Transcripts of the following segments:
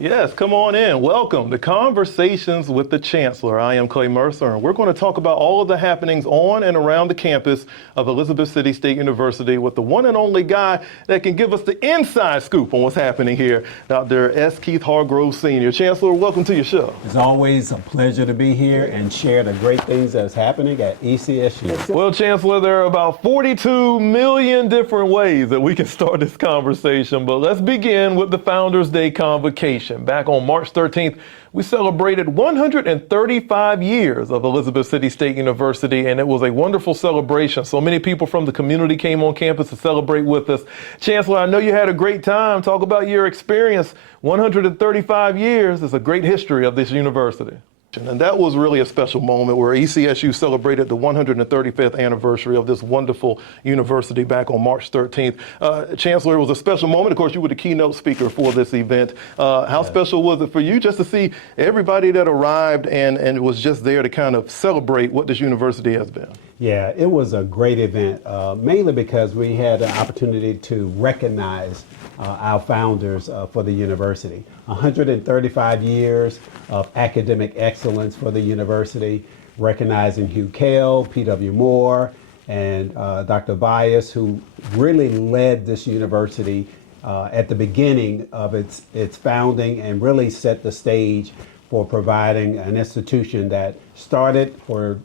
Yes, come on in. Welcome to Conversations with the Chancellor. I am Clay Mercer, and we're going to talk about all of the happenings on and around the campus of Elizabeth City State University with the one and only guy that can give us the inside scoop on what's happening here, Dr. S. Keith Hargrove, Sr. Chancellor, welcome to your show. It's always a pleasure to be here and share the great things that's happening at ECSU. Well, Chancellor, there are about 42 million different ways that we can start this conversation, but let's begin with the Founders Day convocation. Back on March 13th, we celebrated 135 years of Elizabeth City State University, and it was a wonderful celebration. So many people from the community came on campus to celebrate with us. Chancellor, I know you had a great time. Talk about your experience. 135 years is a great history of this university. And that was really a special moment where ECSU celebrated the 135th anniversary of this wonderful university back on March 13th. Chancellor, it was a special moment. Of course, you were the keynote speaker for this event. How special was it for you just to see everybody that arrived and was just there to kind of celebrate what this university has been? Yeah, it was a great event, mainly because we had an opportunity to recognize our founders for the university. 135 years of academic excellence for the university, recognizing Hugh Kell, P.W. Moore, and Dr. Bias, who really led this university at the beginning of its founding and really set the stage for providing an institution that started for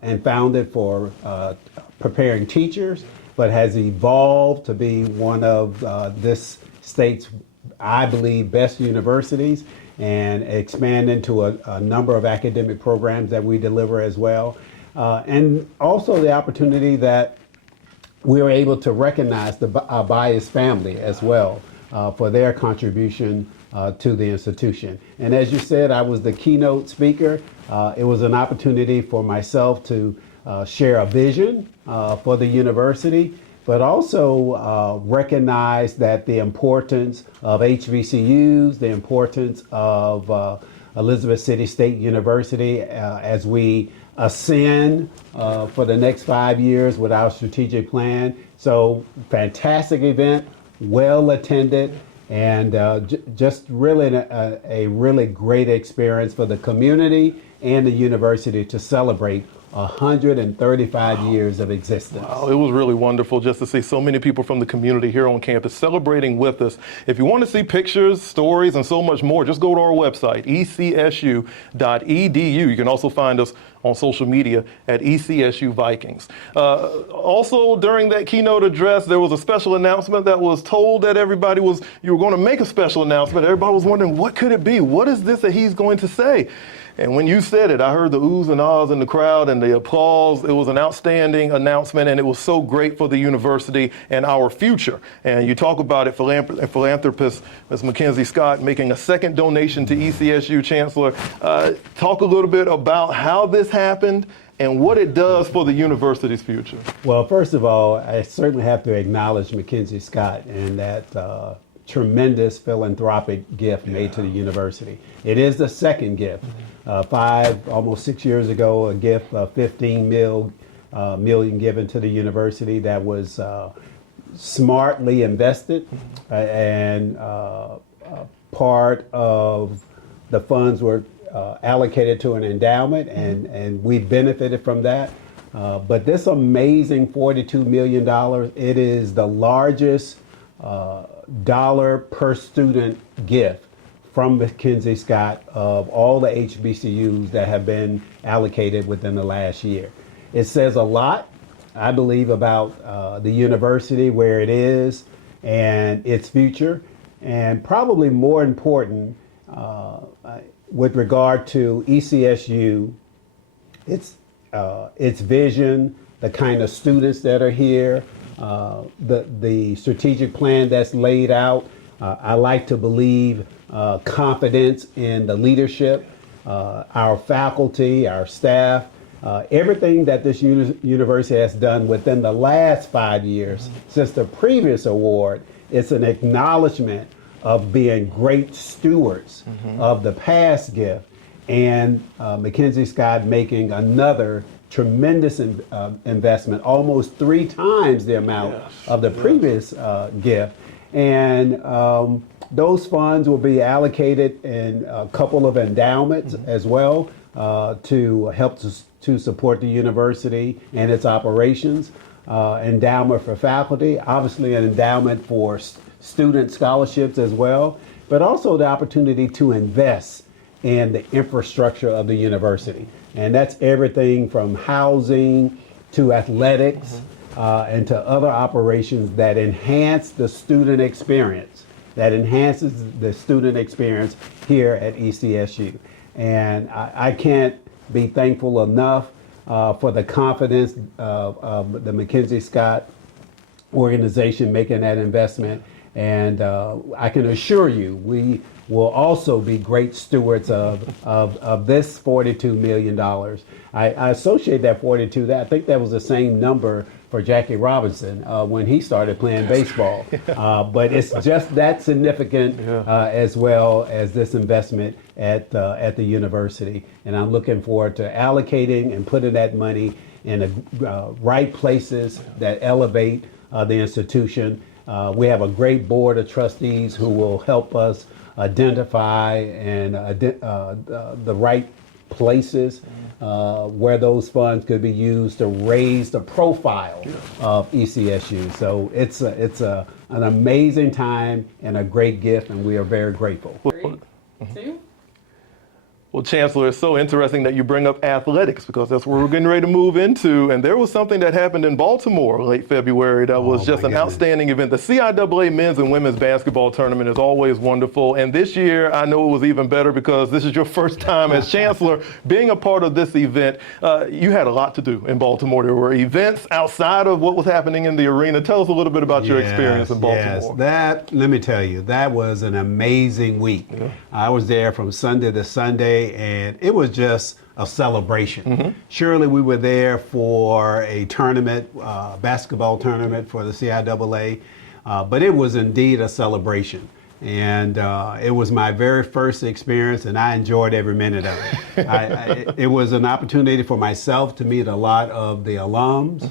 and founded for preparing teachers, but has evolved to be one of this state's, I believe, best universities, and expand into a number of academic programs that we deliver as well. And also the opportunity that we were able to recognize our Bias family as well for their contribution to the institution. And as you said, I was the keynote speaker. It was an opportunity for myself to share a vision for the university, but also recognize that the importance of HBCUs, the importance of Elizabeth City State University as we ascend for the next 5 years with our strategic plan. So fantastic event, well attended, and just really a really great experience for the community and the university to celebrate 135 years of existence. Wow, it was really wonderful just to see so many people from the community here on campus celebrating with us. If you want to see pictures, stories, and so much more, just go to our website, ecsu.edu. You can also find us on social media at ECSU Vikings. Also, during that keynote address, there was a special announcement that was told that you were going to make a special announcement. Everybody was wondering, what could it be? What is this that he's going to say? And when you said it, I heard the oohs and ahs in the crowd and the applause. It was an outstanding announcement, and it was so great for the university and our future. And you talk about it, philanthropist Ms. MacKenzie Scott making a second donation to ECSU. Chancellor, talk a little bit about how this happened and what it does for the university's future. Well, first of all, I certainly have to acknowledge MacKenzie Scott and that tremendous philanthropic gift made to the university. It is the second gift. Almost 6 years ago, a gift of $15 million given to the university that was smartly invested, and part of the funds were allocated to an endowment, and we benefited from that. But this amazing $42 million, it is the largest dollar per student gift from MacKenzie Scott of all the HBCUs that have been allocated within the last year. It says a lot, I believe, about the university, where it is, and its future, and probably more important with regard to ECSU, its vision, the kind of students that are here, the strategic plan that's laid out. I like to believe confidence in the leadership, our faculty, our staff, everything that this university has done within the last 5 years since the previous award. It's an acknowledgement of being great stewards of the past gift, and MacKenzie Scott making another tremendous investment, almost 3 times the amount of the previous gift. And those funds will be allocated in a couple of endowments as well to help to support the university and its operations. Endowment for faculty, obviously an endowment for student scholarships as well, but also the opportunity to invest in the infrastructure of the university. And that's everything from housing to athletics and to other operations that enhance the student experience, that enhances the student experience here at ECSU. And I can't be thankful enough for the confidence of the MacKenzie Scott organization making that investment. And I can assure you, we will also be great stewards of this $42 million. I associate that 42, I think that was the same number for Jackie Robinson when he started playing baseball. But it's just that significant as well as this investment at the university. And I'm looking forward to allocating and putting that money in the right places that elevate the institution. We have a great board of trustees who will help us identify and the right places where those funds could be used to raise the profile of ECSU. So it's an amazing time and a great gift, and we are very grateful. Well, Chancellor, it's so interesting that you bring up athletics because that's where we're getting ready to move into. And there was something that happened in Baltimore late February that was just an outstanding event. The CIAA Men's and Women's Basketball Tournament is always wonderful. And this year, I know it was even better because this is your first time as Chancellor being a part of this event. You had a lot to do in Baltimore. There were events outside of what was happening in the arena. Tell us a little bit about your experience in Baltimore. Yes, let me tell you, that was an amazing week. I was there from Sunday to Sunday, and it was just a celebration. Surely we were there for a tournament, basketball tournament for the CIAA, but it was indeed a celebration. And it was my very first experience, and I enjoyed every minute of it. It was an opportunity for myself to meet a lot of the alums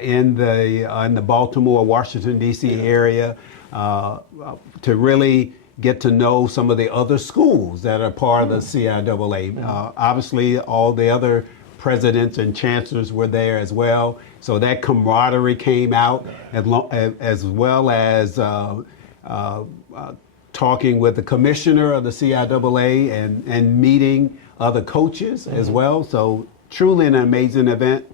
in the Baltimore, Washington, D.C. area, to really get to know some of the other schools that are part of the CIAA. Obviously, all the other presidents and chancellors were there as well. So that camaraderie came out, as well as talking with the commissioner of the CIAA and meeting other coaches as well. So truly an amazing event.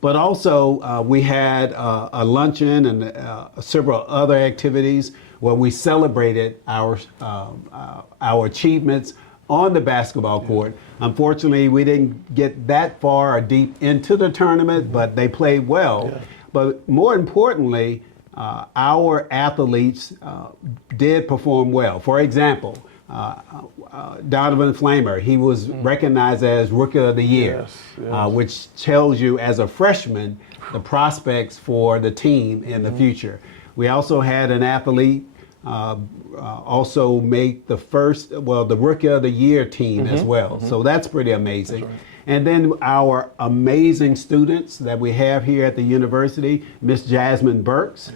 But also we had a luncheon and several other activities where we celebrated our achievements on the basketball court. Unfortunately, we didn't get that far or deep into the tournament, but they played well. But more importantly, our athletes did perform well. For example, Donovan Flamer, he was recognized as Rookie of the Year, which tells you as a freshman the prospects for the team in the future. We also had an athlete also make the Rookie of the Year team as well. So that's pretty amazing. That's right. And then our amazing students that we have here at the university, Miss Jasmine Burks,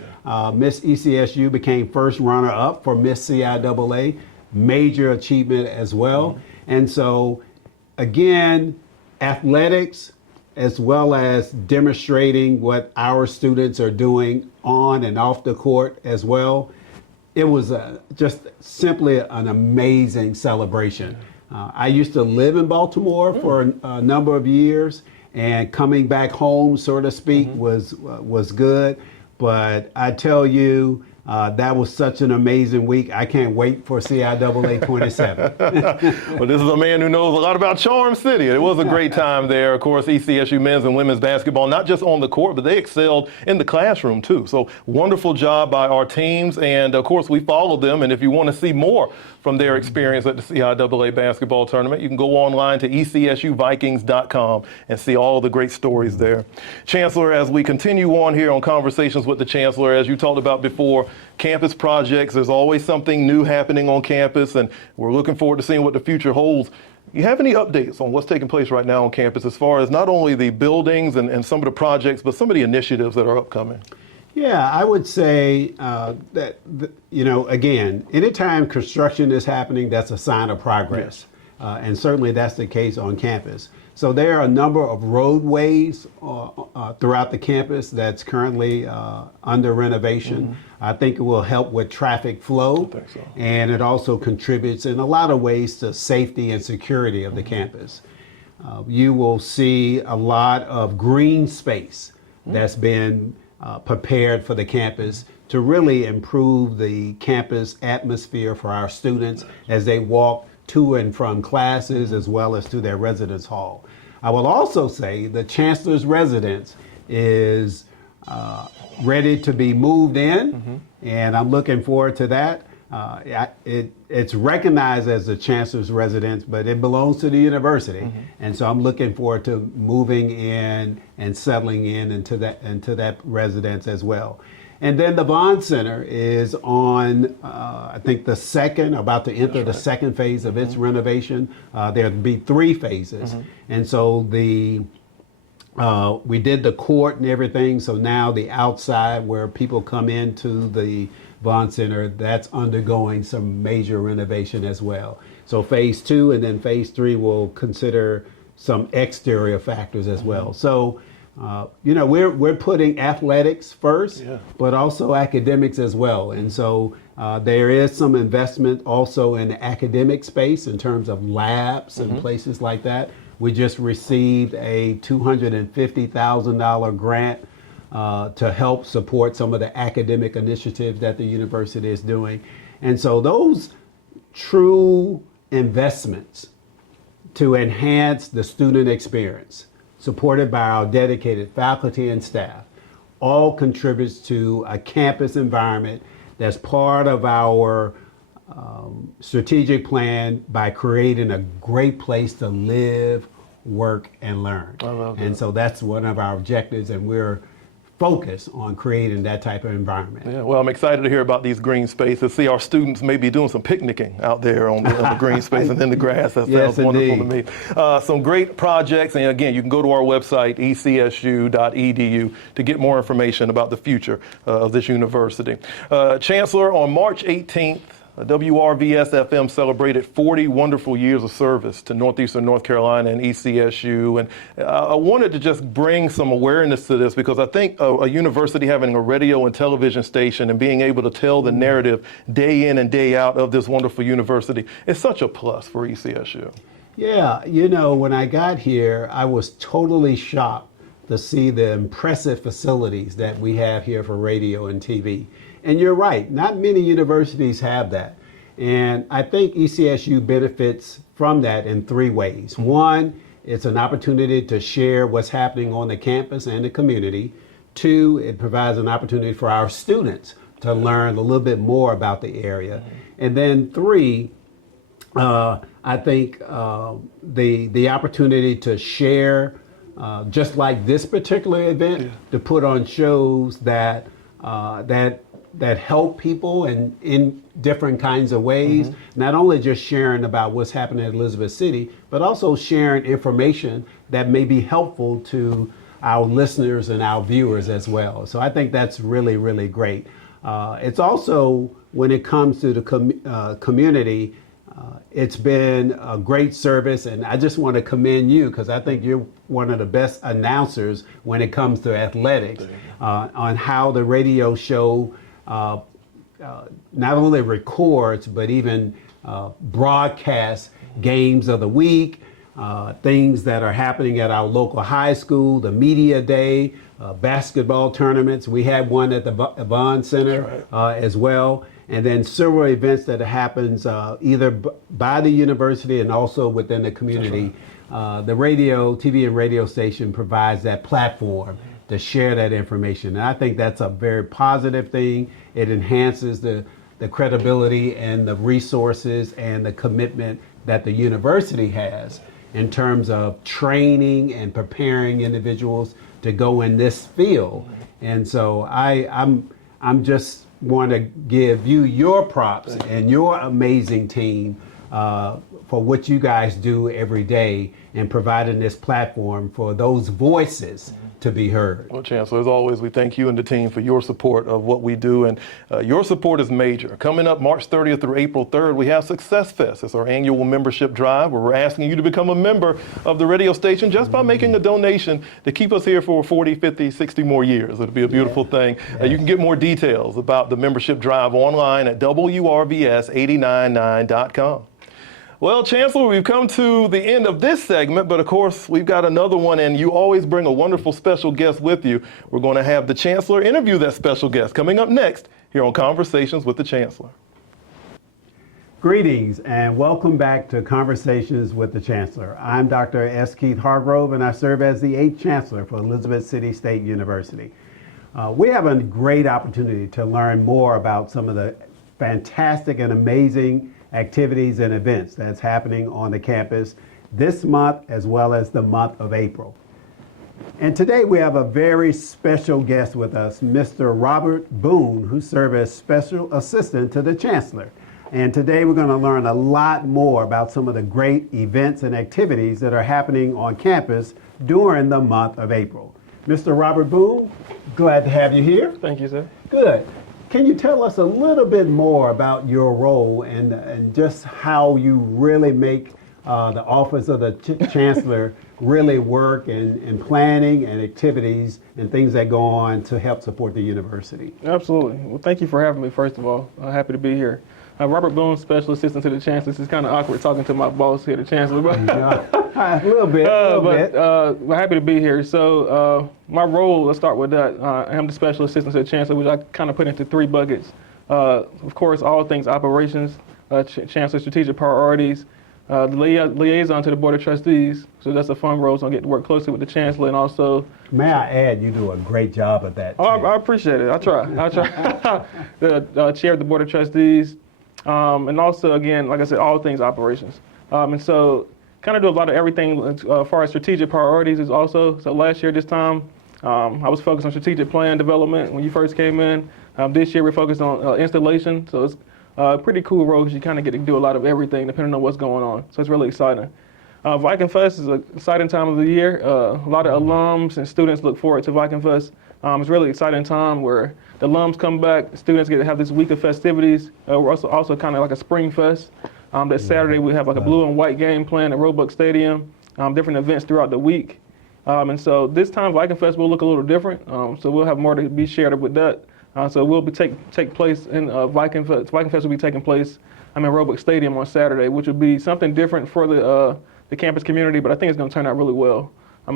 Miss ECSU became first runner-up for Miss CIAA, major achievement as well. And so, again, athletics, as well as demonstrating what our students are doing on and off the court as well. It was just simply an amazing celebration. I used to live in Baltimore for a number of years, and coming back home, so to speak, was good. But I tell you, that was such an amazing week. I can't wait for CIAA 27. Well, this is a man who knows a lot about Charm City. It was a great time there. Of course, ECSU men's and women's basketball, not just on the court, but they excelled in the classroom too. So wonderful job by our teams. And of course, we followed them. And if you want to see more from their experience at the CIAA Basketball Tournament, you can go online to ECSUVikings.com and see all the great stories there. Chancellor, as we continue on here on Conversations with the Chancellor, as you talked about before, campus projects, there's always something new happening on campus, and we're looking forward to seeing what the future holds. You have any updates on what's taking place right now on campus as far as not only the buildings and some of the projects, but some of the initiatives that are upcoming? Yeah, I would say again, anytime construction is happening, that's a sign of progress. Yes. And certainly that's the case on campus. So there are a number of roadways throughout the campus that's currently under renovation. I think it will help with traffic flow. I think so. And it also contributes in a lot of ways to safety and security of the campus. You will see a lot of green space that's been prepared for the campus to really improve the campus atmosphere for our students as they walk to and from classes as well as to their residence hall. I will also say the Chancellor's residence is ready to be moved in, and I'm looking forward to that. It's recognized as the Chancellor's residence, but it belongs to the university, and so I'm looking forward to moving in and settling in into that residence as well. And then the Bond Center is on, I think, about to enter the second phase of its renovation. There'll be 3 phases, and so we did the court and everything. So now the outside where people come into the Bond Center, that's undergoing some major renovation as well. So phase 2 and then phase 3 will consider some exterior factors as well. So, we're putting athletics first, but also academics as well. And so there is some investment also in the academic space in terms of labs and places like that. We just received a $250,000 grant to help support some of the academic initiatives that the university is doing. And so those true investments to enhance the student experience, supported by our dedicated faculty and staff, all contributes to a campus environment that's part of our strategic plan by creating a great place to live, work, and learn. I love that. And so that's one of our objectives, and we're focused on creating that type of environment. Yeah, well, I'm excited to hear about these green spaces. See our students maybe doing some picnicking out there on the green space and in the grass. That sounds wonderful to me. Some great projects. And again, you can go to our website, ECSU.edu, to get more information about the future of this university. Chancellor, on March 18th, WRVS-FM celebrated 40 wonderful years of service to Northeastern North Carolina and ECSU. And I wanted to just bring some awareness to this because I think a university having a radio and television station and being able to tell the narrative day in and day out of this wonderful university is such a plus for ECSU. Yeah, when I got here, I was totally shocked to see the impressive facilities that we have here for radio and TV. And you're right, not many universities have that. And I think ECSU benefits from that in 3 ways. One, it's an opportunity to share what's happening on the campus and the community. 2, it provides an opportunity for our students to learn a little bit more about the area. And then 3, I think the opportunity to share, just like this particular event, to put on shows that help people in different kinds of ways, not only just sharing about what's happening in Elizabeth City, but also sharing information that may be helpful to our listeners and our viewers as well. So I think that's really, really great. It's also, when it comes to the community, it's been a great service, and I just want to commend you because I think you're one of the best announcers when it comes to athletics, on how the radio show not only records, but even broadcasts games of the week, things that are happening at our local high school, the media day, basketball tournaments. We had one at the Bond Center as well. And then several events that happens either by the university and also within the community. The TV and radio station provides that platform to share that information. And I think that's a very positive thing. It enhances the credibility and the resources and the commitment that the university has in terms of training and preparing individuals to go in this field. And so I'm just want to give you your props and your amazing team for what you guys do every day and providing this platform for those voices to be heard. Well, Chancellor, as always, we thank you and the team for your support of what we do, and your support is major. Coming up March 30th through April 3rd, we have Success Fest. It's our annual membership drive where we're asking you to become a member of the radio station just by making a donation to keep us here for 40, 50, 60 more years. It'll be a beautiful thing. You can get more details about the membership drive online at WRVS899.com. Well, Chancellor, we've come to the end of this segment, but of course, we've got another one, and you always bring a wonderful special guest with you. We're going to have the Chancellor interview that special guest coming up next here on Conversations with the Chancellor. Greetings and welcome back to Conversations with the Chancellor. I'm Dr. S. Keith Hargrove, and I serve as the 8th Chancellor for Elizabeth City State University. We have a great opportunity to learn more about some of the fantastic and amazing activities and events that's happening on the campus this month as well as the month of April. And today we have a very special guest with us, Mr. Robert Boone, who serves as Special Assistant to the Chancellor. And today we're going to learn a lot more about some of the great events and activities that are happening on campus during the month of April. Mr. Robert Boone, glad to have you here. Thank you, sir. Good. Can you tell us a little bit more about your role and just how you really make the office of the Chancellor really work in planning and activities and things that go on to help support the university? Absolutely. Well, thank you for having me, first of all. I'm happy to be here. Robert Boone, Special Assistant to the Chancellor. It's kind of awkward talking to my boss here, the Chancellor. But a little bit. We're happy to be here. So my role, let's start with that. I am the Special Assistant to the Chancellor, which I kind of put into 3 buckets. Of course, all things operations, Chancellor strategic priorities, the liaison to the Board of Trustees. So that's a fun role, so I get to work closely with the Chancellor and also... May I add, you do a great job of that. Oh, I appreciate it. I try. The chair of the Board of Trustees. And also, again, like I said, all things operations. And so kind of do a lot of everything as far as strategic priorities is also. So last year, this time, I was focused on strategic plan development when you first came in. This year, we're focused on installation. So it's a pretty cool role because you kind of get to do a lot of everything depending on what's going on. So it's really exciting. Viking Fest is an exciting time of the year. A lot of alums and students look forward to Viking Fest. It's a really exciting time where the alums come back, students get to have this week of festivities. We're also kind of like a spring fest. That Saturday we have like a blue and white game planned at Roebuck Stadium, different events throughout the week. And so this time Viking Fest will look a little different. So we'll have more to be shared with that. So we'll be take place in Viking Fest. Viking Fest will be taking place in Roebuck Stadium on Saturday, which will be something different for the campus community, but I think it's going to turn out really well.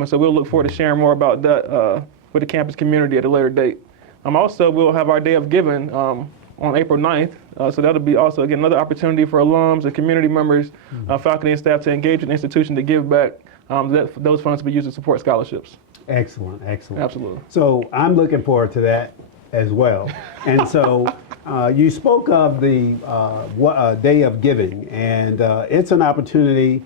So we'll look forward to sharing more about that with the campus community at a later date. Also, we'll have our Day of Giving on April 9th. So that'll be also, again, another opportunity for alums and community members, faculty and staff to engage with the institution to give back. Those funds will be used to support scholarships. Excellent, excellent. Absolutely. So I'm looking forward to that as well. And so you spoke of the Day of Giving, and it's an opportunity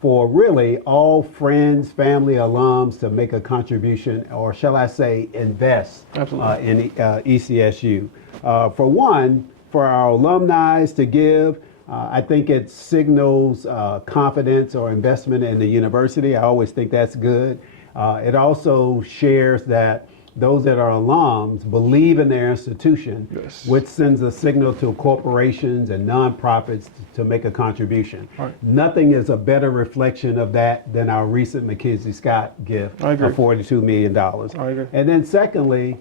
for really all friends, family, alums to make a contribution, or shall I say invest in ECSU. For one, for our alumni to give, I think it signals confidence or investment in the university. I always think that's good. It also shares that those that are alums believe in their institution, yes, which sends a signal to corporations and nonprofits to make a contribution. Right. Nothing is a better reflection of that than our recent MacKenzie Scott gift of $42 million. I agree. And then secondly,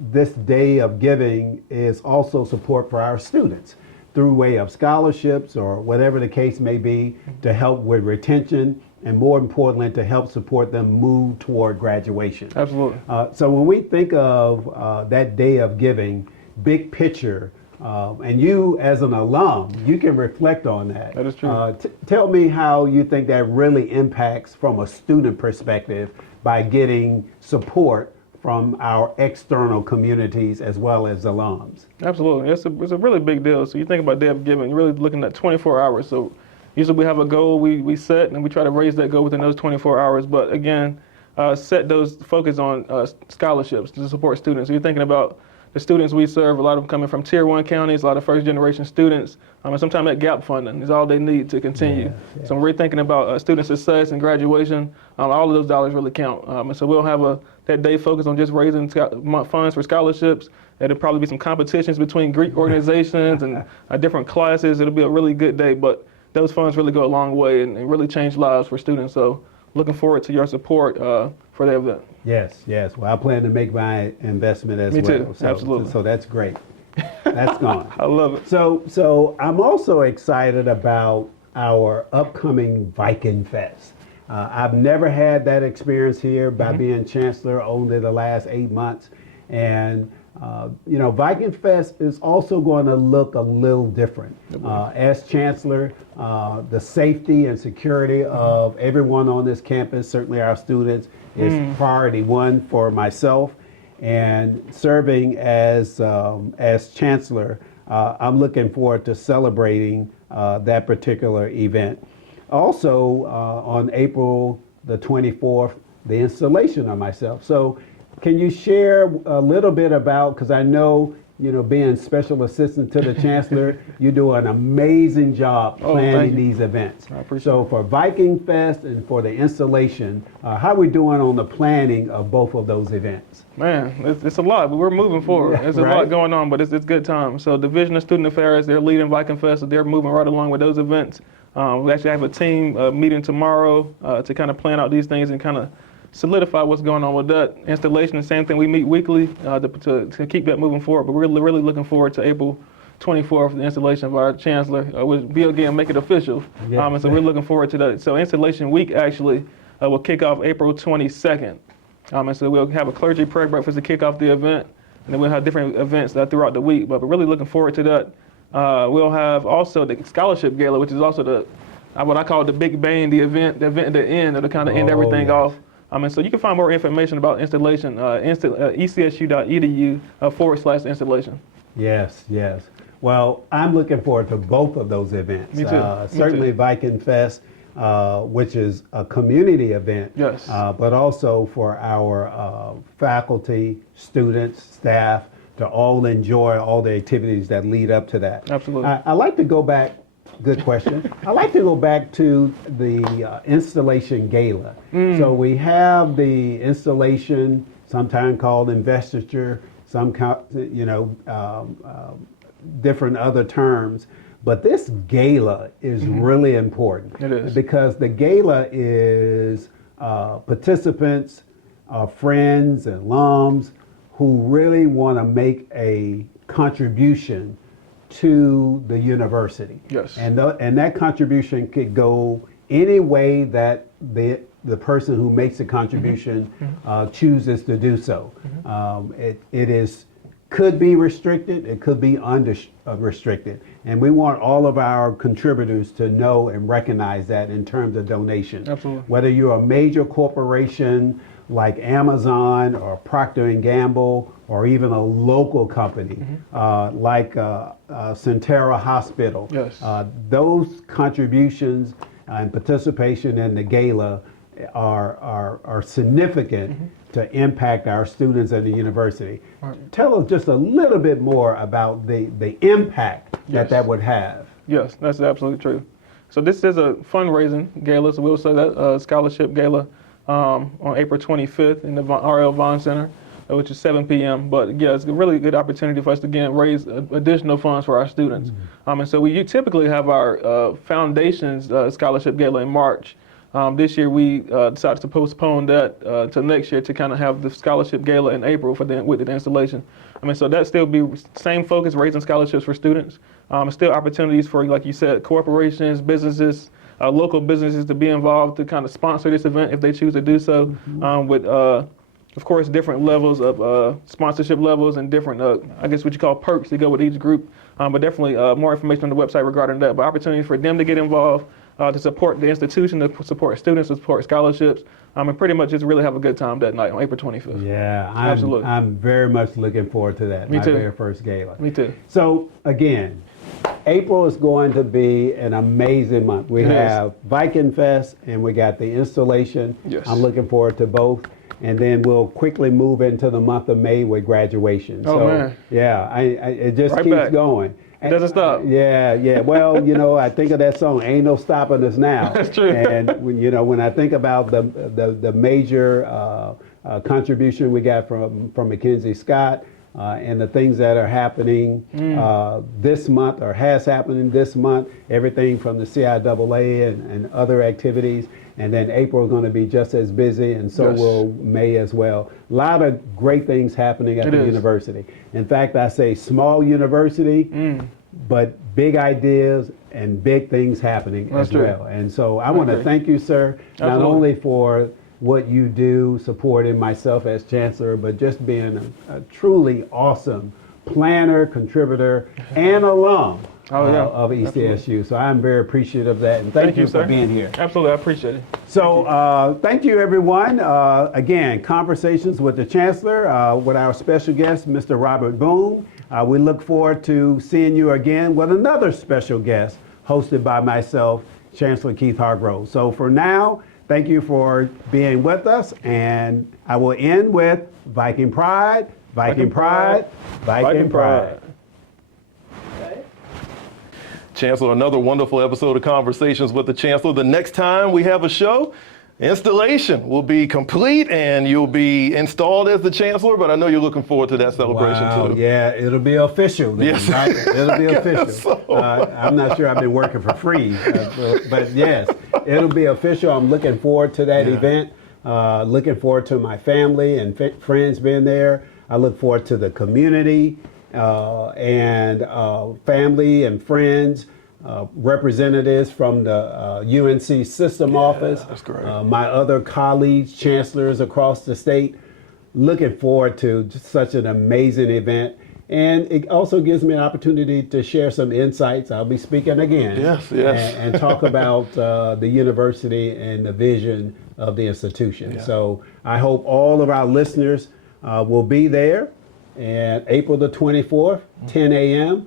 this Day of Giving is also support for our students through way of scholarships or whatever the case may be to help with retention, and more importantly, to help support them move toward graduation. Absolutely. So when we think of that Day of Giving, big picture, and you as an alum, you can reflect on that. That is true. Tell me how you think that really impacts from a student perspective by getting support from our external communities as well as alums. Absolutely. It's a really big deal. So you think about Day of Giving, you're really looking at 24 hours. So usually we have a goal we set, and we try to raise that goal within those 24 hours. But again, set those focus on scholarships to support students. So you're thinking about the students we serve, a lot of them coming from Tier 1 counties, a lot of first-generation students, and sometimes that gap funding is all they need to continue. So when we're thinking about student success and graduation, all of those dollars really count. And so we'll have that day focused on just raising funds for scholarships. There'll probably be some competitions between Greek organizations and different classes. It'll be a really good day, but those funds really go a long way and really change lives for students. So looking forward to your support for the event. Yes, yes. Well, I plan to make my investment as well. Me too, So, absolutely. So that's great. That's gone. I love it. So I'm also excited about our upcoming Viking Fest. I've never had that experience here by being chancellor only the last 8 months. And, Viking Fest is also going to look a little different. As chancellor, the safety and security of everyone on this campus, certainly our students, is priority one for myself. And serving as chancellor, I'm looking forward to celebrating that particular event. Also, on April the 24th, the installation of myself. So can you share a little bit about, because I know, being special assistant to the chancellor, you do an amazing job planning these events. I appreciate So for Viking Fest and for the installation, how are we doing on the planning of both of those events? Man, it's a lot, but we're moving forward. There's a lot going on, but it's good time. So Division of Student Affairs, they're leading Viking Fest, so they're moving right along with those events. We actually have a team meeting tomorrow to kind of plan out these things and kind of solidify what's going on with that installation. The same thing, we meet weekly to keep that moving forward. But we're really looking forward to April 24th, the installation of our chancellor. We'll again make it official. And so we're looking forward to that. So installation week actually will kick off April 22nd. And so we'll have a clergy prayer breakfast to kick off the event. And then we'll have different events throughout the week. But we're really looking forward to that. We'll have also the scholarship gala, which is also what I call the big bang, the event at the end that'll kind of end everything off. And so you can find more information about installation, ecsu.edu/installation. Yes, yes. Well, I'm looking forward to both of those events. Me too. Certainly Viking Fest, which is a community event, Yes. but also for our faculty, students, staff, to all enjoy all the activities that lead up to that. Absolutely. I like to go back. Good question. I like to go back to the installation gala. So we have the installation, sometimes called investiture, different other terms. But this gala is really important. It is. Because the gala is participants, friends, and alums who really want to make a contribution to the university. Yes. And that contribution could go any way that the person who makes the contribution chooses to do so. Could be restricted, it could be unrestricted. And we want all of our contributors to know and recognize that in terms of donation. Absolutely. Whether you're a major corporation like Amazon or Procter & Gamble, or even a local company like Centera Hospital. Yes. Those contributions and participation in the gala are significant to impact our students at the university. Right. Tell us just a little bit more about the impact that would have. Yes, that's absolutely true. So this is a fundraising gala, so we'll say that scholarship gala on April 25th in the R.L. Vaughn Center, which is 7 p.m. But yeah, it's a really good opportunity for us to again raise additional funds for our students. And so we typically have our foundations scholarship gala in March. This year we decided to postpone that to next year to kind of have the scholarship gala in April with the installation. So that still be same focus, raising scholarships for students. Still opportunities for, like you said, corporations, businesses, local businesses to be involved to kind of sponsor this event if they choose to do so, with, of course, different levels of sponsorship levels and different, I guess what you call perks to go with each group. But definitely more information on the website regarding that. But opportunities for them to get involved, to support the institution, to support students, to support scholarships, and pretty much just really have a good time that night on April 25th. Yeah, Absolutely. I'm very much looking forward to that. Me my too. very first gala. Me too. So again, April is going to be an amazing month. We It is. have Viking Fest and we got the installation. Yes. I'm looking forward to both. and then we'll quickly move into the month of May with graduation. Oh, so, man. yeah, it just Right keeps back. going. It doesn't stop. Yeah. Well, I think of that song, "Ain't No Stopping Us Now." That's true. And when I think about the major contribution we got from MacKenzie Scott, and the things that are happening this month or has happened this month, everything from the CIAA and other activities. And then April is going to be just as busy, and so Yes. will May as well. A lot of great things happening at It the is. university. In fact, I say small university, but big ideas and big things happening That's as true. well. And so I want to agree. thank you, sir, not Absolutely. only for what you do, supporting myself as chancellor, but just being a truly awesome planner, contributor, and alum of ECSU. So I'm very appreciative of that, and thank you for sir. being here. Absolutely, I appreciate it. So thank you, everyone. Again, Conversations with the Chancellor with our special guest, Mr. Robert Boone. We look forward to seeing you again with another special guest hosted by myself, Chancellor Keith Hargrove. So for now, thank you for being with us, and I will end with Viking Pride, Viking Pride, Viking Pride. Chancellor, another wonderful episode of Conversations with the Chancellor. The next time we have a show, installation will be complete and you'll be installed as the Chancellor, but I know you're looking forward to that celebration too. Yeah, it'll be official then, Yes. right? It'll be official. so. I'm not sure I've been working for free, but yes, it'll be official. I'm looking forward to that event. Looking forward to my family and friends being there. I look forward to the community and family and friends, representatives from the UNC system office, that's great. my other colleagues, chancellors across the state. Looking forward to just such an amazing event. And it also gives me an opportunity to share some insights. I'll be speaking again. Yes. And talk about the university and the vision of the institution. Yeah. So I hope all of our listeners will be there. And April the 24th, 10 a.m.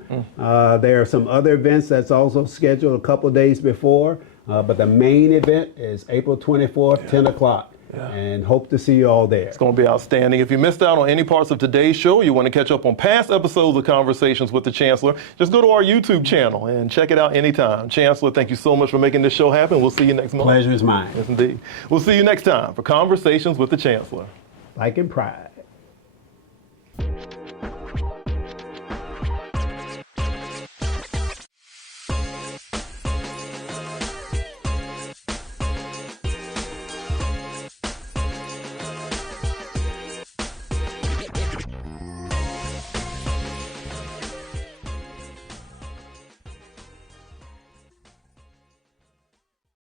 There are some other events that's also scheduled a couple of days before, but the main event is April 24th, 10 o'clock. And hope to see you all there. It's going to be outstanding. If you missed out on any parts of today's show, you want to catch up on past episodes of Conversations with the Chancellor, just go to our YouTube channel and check it out anytime. Chancellor, thank you so much for making this show happen. We'll see you next month. Pleasure is mine. Yes, indeed. We'll see you next time for Conversations with the Chancellor. Viking Pride.